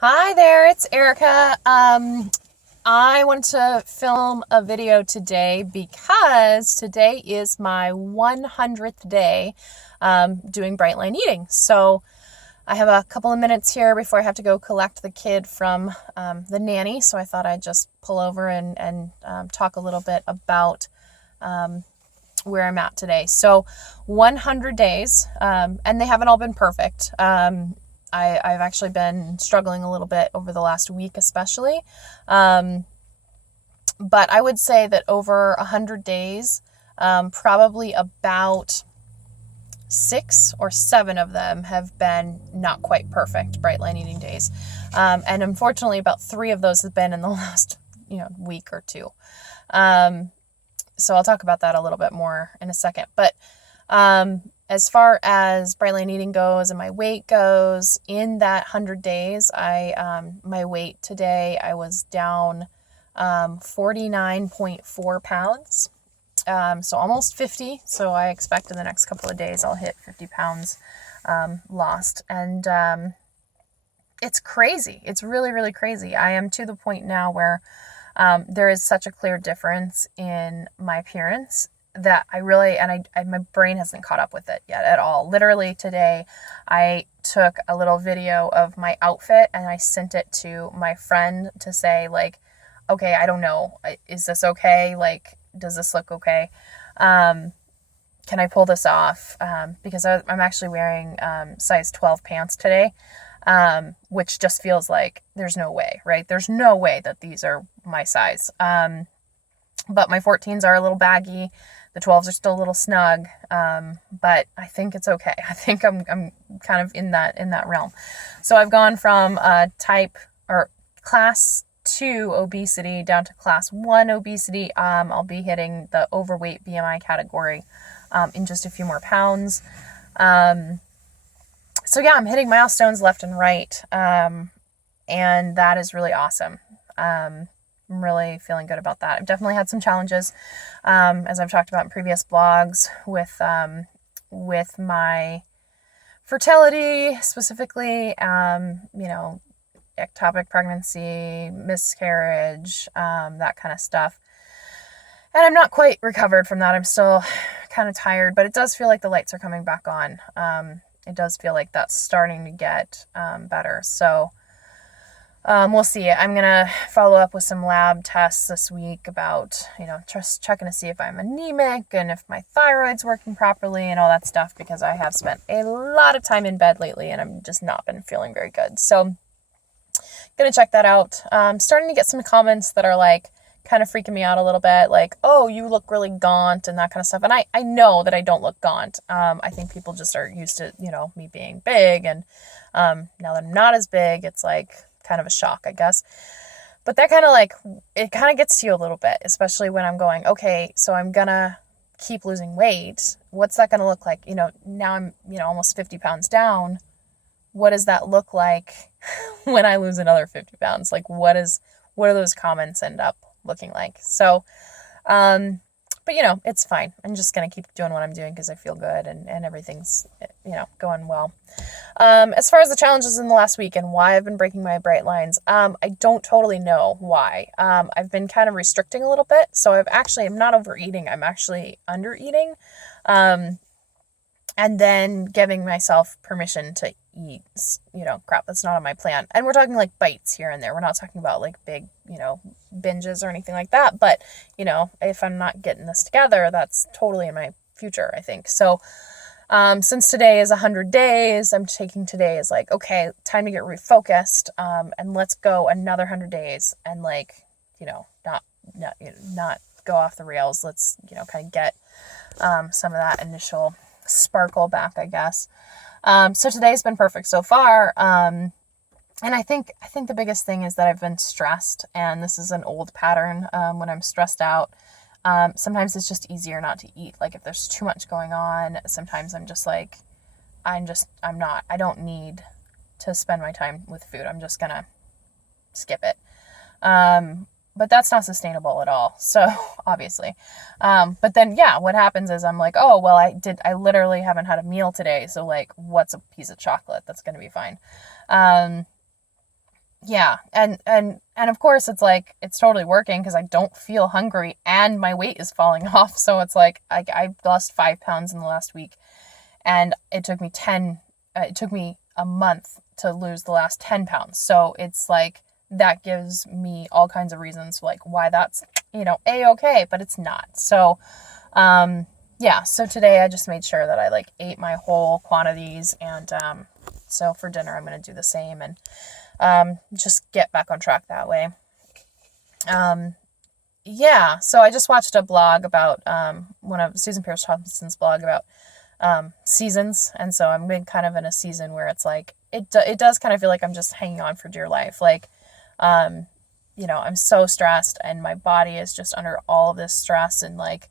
Hi there, it's Erica. I wanted to film a video today because today is my 100th day doing Bright Line Eating. So I have a couple of minutes here before I have to go collect the kid from the nanny. So I thought I'd just pull over and talk a little bit about where I'm at today. So 100 days, and they haven't all been perfect. I've actually been struggling a little bit over the last week, especially. But I would say that over 100 days, probably about 6 or 7 of them have been not quite perfect Bright Line Eating days. And unfortunately, about 3 of those have been in the last, week or two. So I'll talk about that a little bit more in a second. But as far as Bright Line Eating goes and my weight goes, in that 100 days, my weight today, I was down 49.4 pounds. So almost 50. So I expect in the next couple of days I'll hit 50 pounds lost. And it's crazy. It's really, really crazy. I am to the point now where there is such a clear difference in my appearance that I really, and my brain hasn't caught up with it yet at all. Literally today, I took a little video of my outfit and I sent it to my friend to say, like, okay, I don't know, is this okay? Like, does this look okay? Can I pull this off? Because I'm actually wearing size 12 pants today. Which just feels like there's no way, right? There's no way that these are my size. But my 14s are a little baggy. The 12s are still a little snug. But I think it's okay. I think I'm kind of in that realm. So I've gone from class 2 obesity down to class 1 obesity. I'll be hitting the overweight BMI category in just a few more pounds. So yeah, I'm hitting milestones left and right, and that is really awesome. I'm really feeling good about that. I've definitely had some challenges, as I've talked about in previous blogs, with my fertility, specifically, ectopic pregnancy, miscarriage, that kind of stuff. And I'm not quite recovered from that. I'm still kind of tired, but it does feel like the lights are coming back on. It does feel like that's starting to get better. So we'll see. I'm going to follow up with some lab tests this week about, just checking to see if I'm anemic and if my thyroid's working properly and all that stuff, because I have spent a lot of time in bed lately and I've just not been feeling very good. So going to check that out. Starting to get some comments that are like, kind of freaking me out a little bit, like, oh, you look really gaunt and that kind of stuff. And I know that I don't look gaunt. I think people just are used to, me being big. And now that I'm not as big, it's like kind of a shock, I guess. But that kind of it kind of gets to you a little bit, especially when I'm going, okay, so I'm gonna keep losing weight. What's that gonna look like? Now I'm, almost 50 pounds down. What does that look like when I lose another 50 pounds? Like, what do those comments end up looking like? So, but it's fine. I'm just going to keep doing what I'm doing because I feel good and everything's, going well. As far as the challenges in the last week and why I've been breaking my bright lines, I don't totally know why. I've been kind of restricting a little bit. So I'm not overeating. I'm actually under-eating. And then giving myself permission to eat, crap that's not on my plan. And we're talking like bites here and there. We're not talking about like big, binges or anything like that. But, if I'm not getting this together, that's totally in my future, I think. So, since today is 100 days, I'm taking today as like, okay, time to get refocused, and let's go another 100 days and not go off the rails. Let's, kind of get, some of that initial sparkle back, I guess. So today's been perfect so far. And I think the biggest thing is that I've been stressed, and this is an old pattern. When I'm stressed out, sometimes it's just easier not to eat. Like if there's too much going on, sometimes I'm just like, I don't need to spend my time with food. I'm just gonna skip it. But that's not sustainable at all. So obviously, but then, yeah, what happens is I'm like, oh, well, I literally haven't had a meal today. So like, what's a piece of chocolate? That's going to be fine. yeah, and of course it's like it's totally working because I don't feel hungry and my weight is falling off. So it's like I lost 5 pounds in the last week, and it took me a month to lose the last 10 pounds. So it's like that gives me all kinds of reasons like why that's, a-okay, but it's not. So yeah, so today I just made sure that I like ate my whole quantities, and so for dinner I'm going to do the same, and just get back on track that way. Yeah, so I just watched a blog about one of Susan Pierce Thompson's blog about seasons, and so I'm been kind of in a season where it's like it does kind of feel like I'm just hanging on for dear life. Like I'm so stressed, and my body is just under all of this stress, and like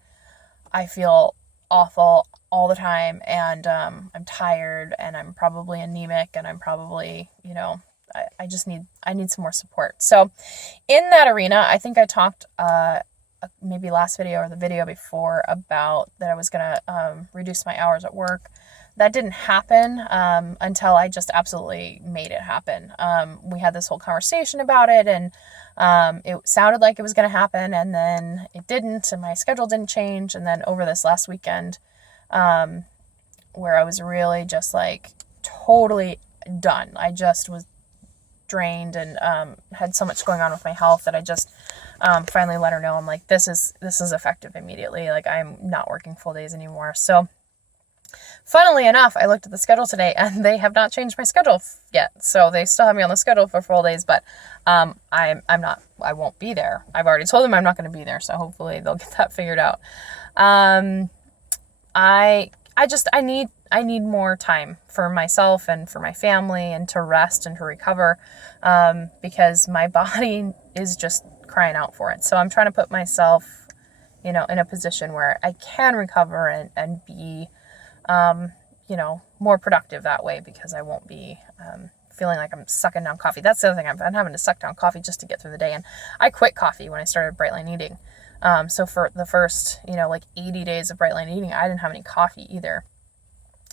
I feel awful all the time, and I'm tired, and I'm probably anemic, and I'm probably I need some more support. So in that arena, I think I talked maybe last video or the video before about that I was gonna reduce my hours at work. That didn't happen until I just absolutely made it happen. We had this whole conversation about it, and it sounded like it was going to happen, and then it didn't, and my schedule didn't change. And then over this last weekend, where I was really just like totally done, I just was drained and had so much going on with my health that I just finally let her know, I'm like, this is effective immediately. Like, I'm not working full days anymore. So funnily enough, I looked at the schedule today, and they have not changed my schedule yet. So they still have me on the schedule for full days, but I won't be there. I've already told them I'm not going to be there, so hopefully they'll get that figured out. I need more time for myself and for my family, and to rest and to recover, because my body is just crying out for it. So I'm trying to put myself, in a position where I can recover and be more productive that way, because I won't be feeling like I'm sucking down coffee. That's the other thing. I'm having to suck down coffee just to get through the day. And I quit coffee when I started Bright Line Eating. So for the first, 80 days of Bright Line Eating, I didn't have any coffee either.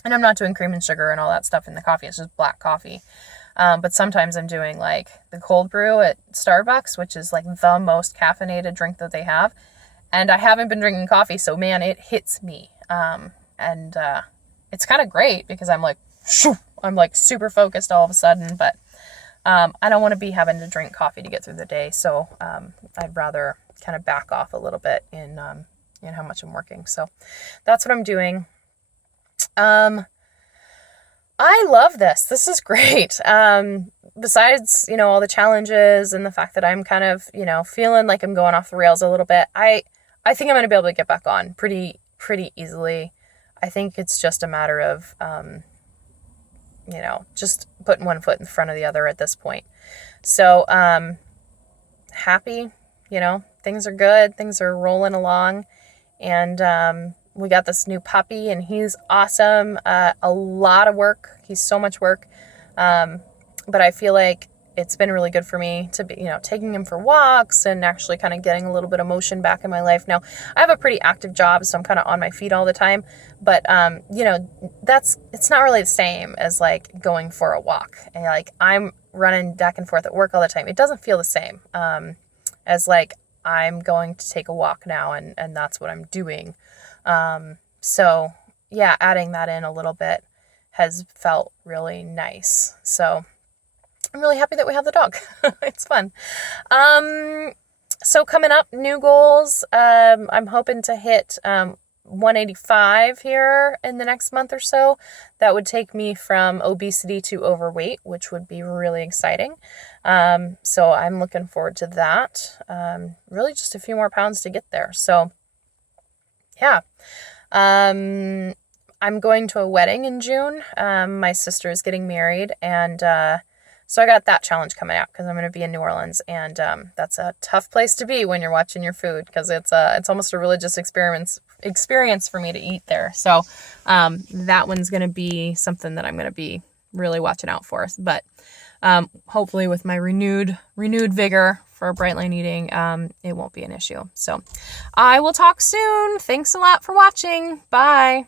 And I'm not doing cream and sugar and all that stuff in the coffee. It's just black coffee. But sometimes I'm doing like the cold brew at Starbucks, which is like the most caffeinated drink that they have. And I haven't been drinking coffee, so man, it hits me. And it's kind of great because I'm like super focused all of a sudden, but I don't want to be having to drink coffee to get through the day. So I'd rather kind of back off a little bit in how much I'm working. So that's what I'm doing. I love this. This is great. Besides, all the challenges and the fact that I'm kind of, feeling like I'm going off the rails a little bit, I think I'm going to be able to get back on pretty easily. I think it's just a matter of, just putting one foot in front of the other at this point. So, happy, things are good. Things are rolling along, and, we got this new puppy, and he's awesome. A lot of work. He's so much work. But I feel like it's been really good for me to be, taking him for walks and actually kind of getting a little bit of motion back in my life. Now, I have a pretty active job, so I'm kind of on my feet all the time. But, it's not really the same as like going for a walk. And like I'm running back and forth at work all the time. It doesn't feel the same as like I'm going to take a walk now, and that's what I'm doing. So yeah, adding that in a little bit has felt really nice. So I'm really happy that we have the dog. It's fun. So coming up, new goals. I'm hoping to hit 185 here in the next month or so. That would take me from obesity to overweight, which would be really exciting. So I'm looking forward to that. Really just a few more pounds to get there. So yeah. I'm going to a wedding in June. My sister is getting married, and so I got that challenge coming out because I'm going to be in New Orleans, and that's a tough place to be when you're watching your food, because it's almost a religious experience for me to eat there. So that one's going to be something that I'm going to be really watching out for. But hopefully with my renewed vigor for Bright Line Eating, it won't be an issue. So I will talk soon. Thanks a lot for watching. Bye.